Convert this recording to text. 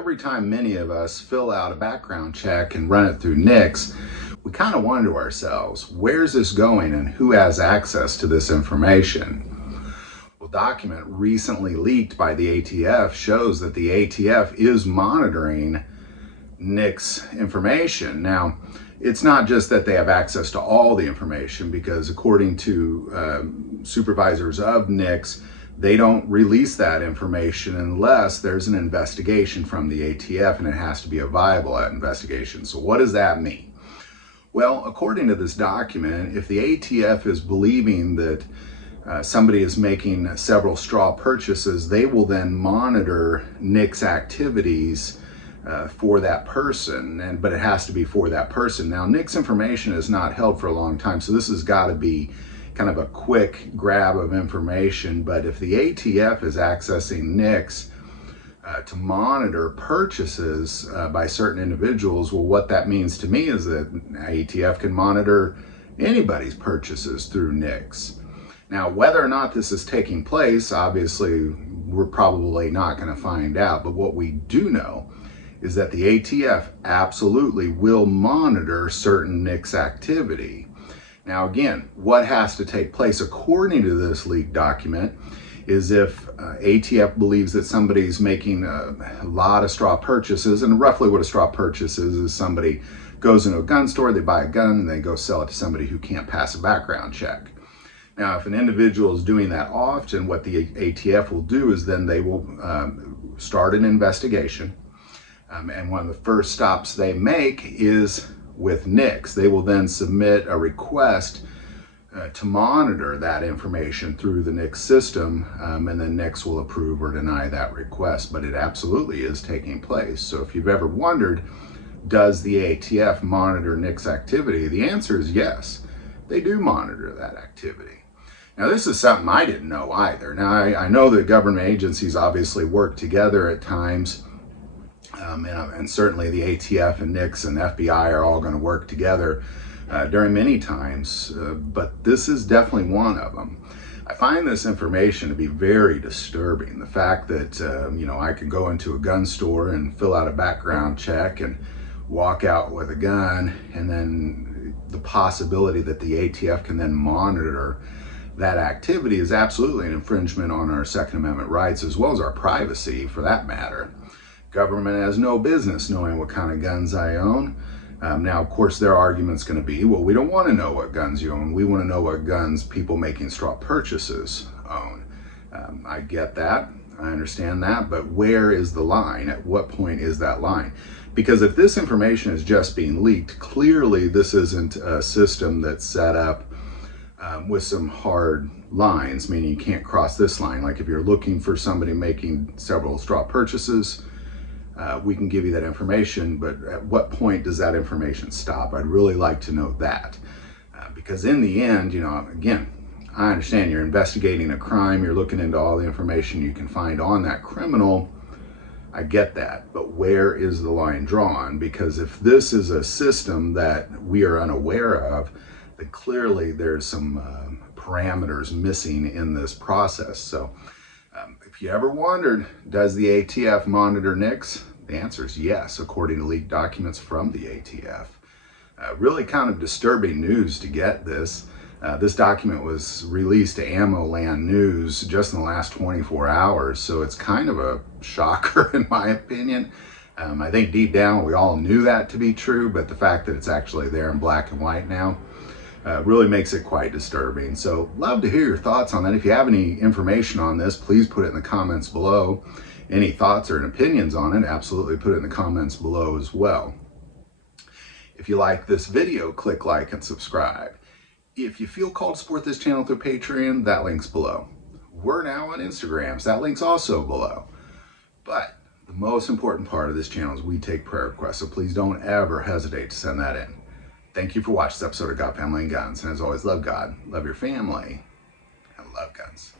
every time many of us fill out a background check and run it through NICS, we kind of wonder to ourselves, where's this going and who has access to this information? Well, a document recently leaked by the ATF shows that the ATF is monitoring NICS information. Now, it's not just that they have access to all the information, because according to supervisors of NICS, they don't release that information unless there's an investigation from the ATF, and it has to be a viable investigation. So what does that mean? Well, according to this document, if the ATF is believing that somebody is making several straw purchases, they will then monitor NICS activities for that person, but it has to be for that person. Now, NICS information is not held for a long time, so this has got to be kind of a quick grab of information. But if the ATF is accessing NICS to monitor purchases by certain individuals, well, what that means to me is that ATF can monitor anybody's purchases through NICS. Now, whether or not this is taking place, obviously, we're probably not going to find out. But what we do know is that the ATF absolutely will monitor certain NICS activity. Now, again, what has to take place according to this leaked document is if ATF believes that somebody's making a lot of straw purchases, and roughly what a straw purchase is somebody goes into a gun store, they buy a gun, and they go sell it to somebody who can't pass a background check. Now, if an individual is doing that often, what the ATF will do is then they will start an investigation. And one of the first stops they make is with NICS. They will then submit a request to monitor that information through the NICS system, and then NICS will approve or deny that request. But it absolutely is taking place. So if you've ever wondered, does the ATF monitor NICS activity? The answer is yes, they do monitor that activity. Now, this is something I didn't know either. Now, I know that government agencies obviously work together at times, and certainly the ATF and NICS and FBI are all going to work together during many times, but this is definitely one of them. I find this information to be very disturbing. The fact that, I could go into a gun store and fill out a background check and walk out with a gun, and then the possibility that the ATF can then monitor that activity is absolutely an infringement on our Second Amendment rights, as well as our privacy for that matter. Government has no business knowing what kind of guns I own. Now, of course, their argument's going to be, well, we don't want to know what guns you own. We want to know what guns people making straw purchases own. I get that. I understand that. But where is the line? At what point is that line? Because if this information is just being leaked, clearly this isn't a system that's set up with some hard lines, meaning you can't cross this line. Like if you're looking for somebody making several straw purchases, we can give you that information, but at what point does that information stop? I'd really like to know that. Because in the end, again, I understand you're investigating a crime, you're looking into all the information you can find on that criminal. I get that, but where is the line drawn? Because if this is a system that we are unaware of, then clearly there's some parameters missing in this process. So if you ever wondered, does the ATF monitor NICS? The answer is yes, according to leaked documents from the ATF. Really kind of disturbing news to get this. This document was released to Ammo Land News just in the last 24 hours, so it's kind of a shocker in my opinion. I think deep down we all knew that to be true, but the fact that it's actually there in black and white now really makes it quite disturbing. So love to hear your thoughts on that. If you have any information on this, please put it in the comments below. Any thoughts or opinions on it, absolutely put it in the comments below as well. If you like this video, click like and subscribe. If you feel called to support this channel through Patreon, that link's below. We're now on Instagram, so that link's also below. But the most important part of this channel is we take prayer requests, so please don't ever hesitate to send that in. Thank you for watching this episode of God, Family, and Guns. And as always, love God, love your family, and love guns.